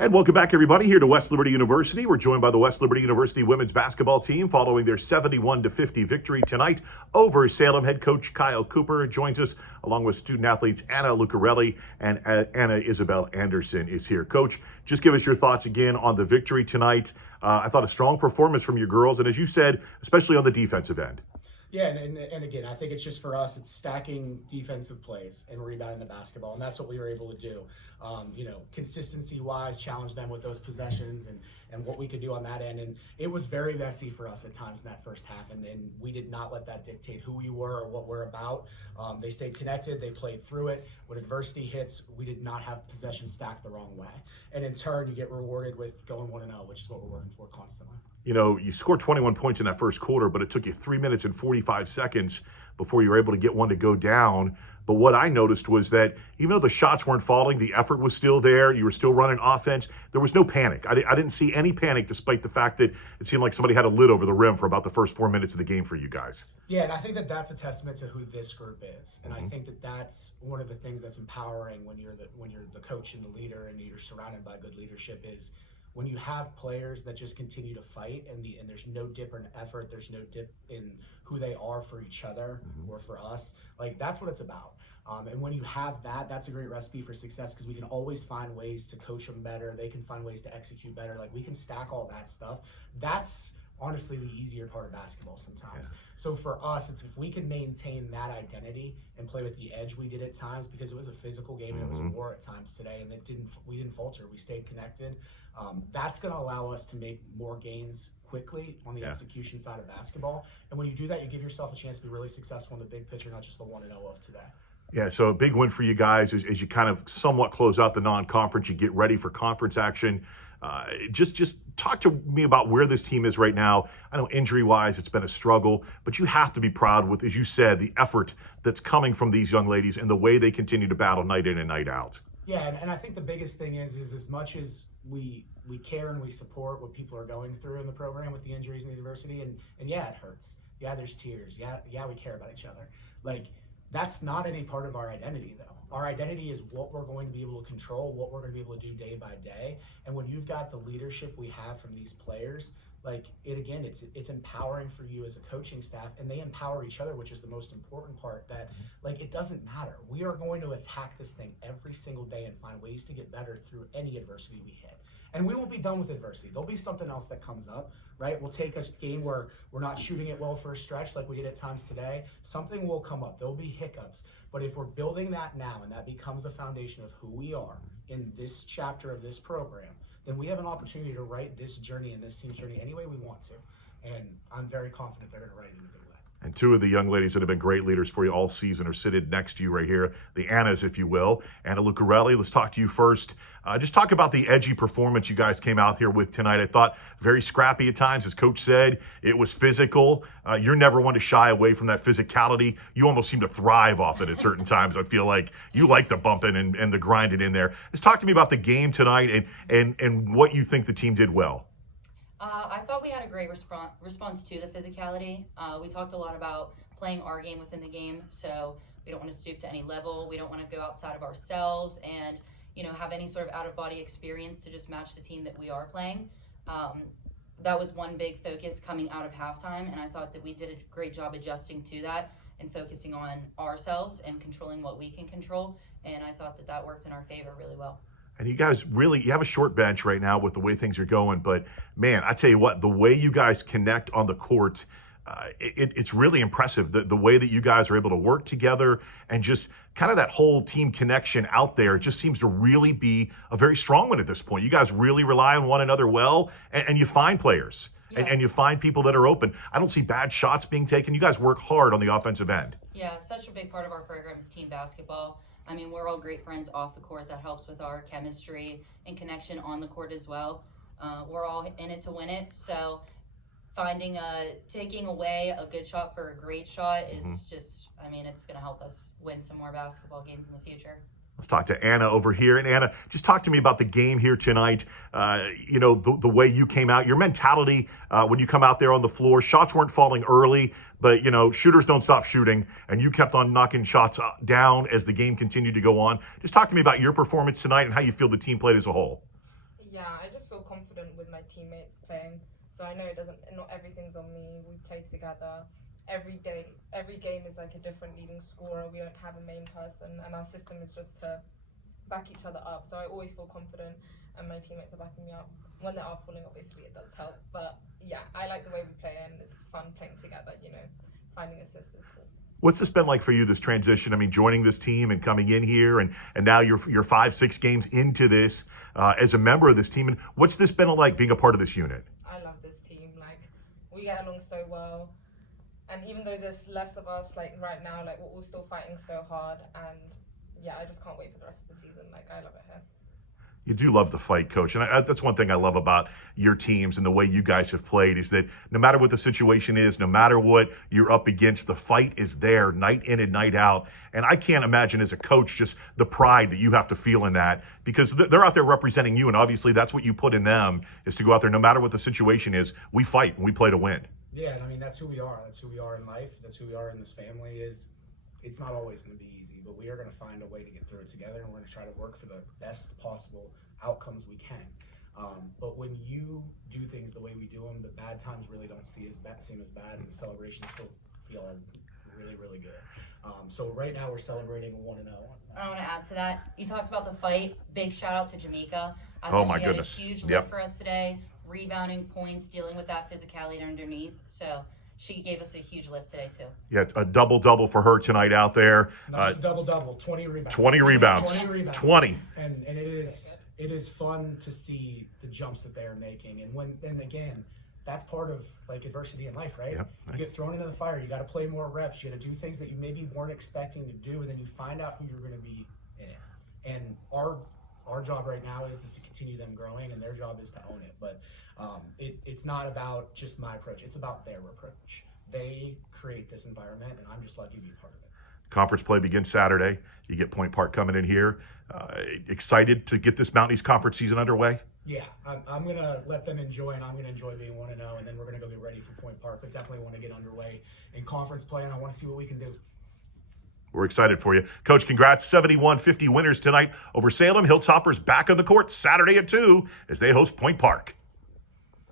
And welcome back, everybody, here to West Liberty University. We're joined by the West Liberty University women's basketball team following their 71-50 victory tonight over Salem. Head coach Kyle Cooper joins us, along with student athletes Anna Lucarelli and Anna Isabel Anderson is here. Coach, just give us your thoughts again on the victory tonight. I thought a strong performance from your girls, and as you said, especially on the defensive end. Yeah, and again, I think it's just for us, it's stacking defensive plays and rebounding the basketball, and that's what we were able to do. Consistency-wise, challenge them with those possessions and what we could do on that end. And it was very messy for us at times in that first half, and we did not let that dictate who we were or what we're about. They stayed connected, they played through it. When adversity hits, we did not have possession stacked the wrong way. And in turn, you get rewarded with going 1-0, which is what we're working for constantly. You know, you scored 21 points in that first quarter, but it took you 3 minutes and 45 seconds before you were able to get one to go down. But what I noticed was that even though the shots weren't falling, the effort was still there. You were still running offense. There was no panic. I didn't see any panic, despite the fact that it seemed like somebody had a lid over the rim for about the first 4 minutes of the game for you guys. Yeah, and I think that that's a testament to who this group is. And I think that that's one of the things that's empowering when you're the coach and the leader and you're surrounded by good leadership is when you have players that just continue to fight and there's no dip in effort, there's no dip in who they are for each other or for us, like that's what it's about. And when you have that, that's a great recipe for success because we can always find ways to coach them better. They can find ways to execute better. Like we can stack all that stuff. That's honestly the easier part of basketball sometimes. Yeah. So for us, it's if we can maintain that identity and play with the edge we did at times, because it was a physical game and it was a war at times today, and we didn't falter. We stayed connected. That's going to allow us to make more gains quickly on the execution side of basketball. And when you do that, you give yourself a chance to be really successful in the big picture, not just the 1-0 of today. Yeah, so a big win for you guys as you kind of somewhat close out the non-conference. You get ready for conference action. Just talk to me about where this team is right now. I know injury-wise it's been a struggle, but you have to be proud with, as you said, the effort that's coming from these young ladies and the way they continue to battle night in and night out. Yeah, and I think the biggest thing is as much as we care and we support what people are going through in the program with the injuries and the adversity, and yeah, it hurts. Yeah, there's tears. Yeah, we care about each other. Like, that's not any part of our identity, though. Our identity is what we're going to be able to control, what we're going to be able to do day by day. And when you've got the leadership we have from these players, like it's empowering for you as a coaching staff, and they empower each other, which is the most important part. That like it doesn't matter. We are going to attack this thing every single day and find ways to get better through any adversity we hit. And we won't be done with adversity. There'll be something else that comes up, right? We'll take a game where we're not shooting it well for a stretch like we did at times today. Something will come up. There'll be hiccups. But if we're building that now and that becomes a foundation of who we are in this chapter of this program, then we have an opportunity to write this journey and this team's journey any way we want to. And I'm very confident they're going to write it in a good way. And two of the young ladies that have been great leaders for you all season are seated next to you right here, the Annas, if you will. Anna Lucarelli, let's talk to you first. Just talk about the edgy performance you guys came out here with tonight. I thought very scrappy at times, as Coach said. It was physical. You're never one to shy away from that physicality. You almost seem to thrive off it at certain times. I feel like you like the bumping and the grinding in there. Just talk to me about the game tonight and what you think the team did well. I thought we had a great response to the physicality. We talked a lot about playing our game within the game, so we don't want to stoop to any level. We don't want to go outside of ourselves and, have any sort of out-of-body experience to just match the team that we are playing. That was one big focus coming out of halftime, and I thought that we did a great job adjusting to that and focusing on ourselves and controlling what we can control, and I thought that worked in our favor really well. And you guys you have a short bench right now with the way things are going. But, man, I tell you what, the way you guys connect on the court, it's really impressive. The way that you guys are able to work together and just kind of that whole team connection out there just seems to really be a very strong one at this point. You guys really rely on one another well, and you find players. Yeah. And you find people that are open. I don't see bad shots being taken. You guys work hard on the offensive end. Yeah, such a big part of our program is team basketball. I mean, we're all great friends off the court. That helps with our chemistry and connection on the court as well. We're all in it to win it. So taking away a good shot for a great shot is just, it's going to help us win some more basketball games in the future. Let's talk to Anna over here. And Anna, just talk to me about the game here tonight. The way you came out, your mentality when you come out there on the floor. Shots weren't falling early, but, shooters don't stop shooting. And you kept on knocking shots down as the game continued to go on. Just talk to me about your performance tonight and how you feel the team played as a whole. Yeah, I just feel confident with my teammates playing. So I know not everything's on me. We play together. Every day, every game is like a different leading scorer. We don't have a main person, and our system is just to back each other up. So I always feel confident, and my teammates are backing me up. When they are falling, obviously it does help. But yeah, I like the way we play, and it's fun playing together. Finding assists is cool. What's this been like for you, this transition? I mean, joining this team and coming in here, and now you're 5-6 games into this as a member of this team. And what's this been like being a part of this unit? I love this team. Like, we get along so well. And even though there's less of us, like right now, like we're all still fighting so hard. And yeah, I just can't wait for the rest of the season. Like, I love it here. You do love the fight, Coach. And that's one thing I love about your teams and the way you guys have played is that no matter what the situation is, no matter what you're up against, the fight is there night in and night out. And I can't imagine as a coach just the pride that you have to feel in that, because they're out there representing you. And obviously that's what you put in them, is to go out there, no matter what the situation is, we fight and we play to win. Yeah, and I mean, that's who we are. That's who we are in life. That's who we are in this family. It's not always going to be easy, but we are going to find a way to get through it together, and we're going to try to work for the best possible outcomes we can. But when you do things the way we do them, the bad times really don't seem as bad, and the celebrations still feel really, really good. So right now we're celebrating 1-0. I want to add to that. You talked about the fight. Big shout out to Jamaica. I Oh, thought my she goodness. had a huge Yep. lift for us today. Rebounding points, dealing with that physicality underneath. So she gave us a huge lift today too. Yeah, a double-double for her tonight out there. Not just a double-double, 20 rebounds. 20 rebounds. 20 rebounds. 20. And it is fun to see the jumps that they're making. And again, that's part of like adversity in life, right? Yep. You get thrown into the fire. You got to play more reps. You got to do things that you maybe weren't expecting to do, and then you find out who you're going to be in it. And our job right now is to continue them growing, and their job is to own it. But it's not about just my approach. It's about their approach. They create this environment, and I'm just lucky to be part of it. Conference play begins Saturday. You get Point Park coming in here. Excited to get this Mountain East Conference season underway? Yeah, I'm going to let them enjoy, and I'm going to enjoy being 1-0, and then we're going to go get ready for Point Park, but definitely want to get underway in conference play, and I want to see what we can do. We're excited for you. Coach, congrats. 71-50 winners tonight over Salem. Hilltoppers back on the court Saturday at 2 as they host Point Park.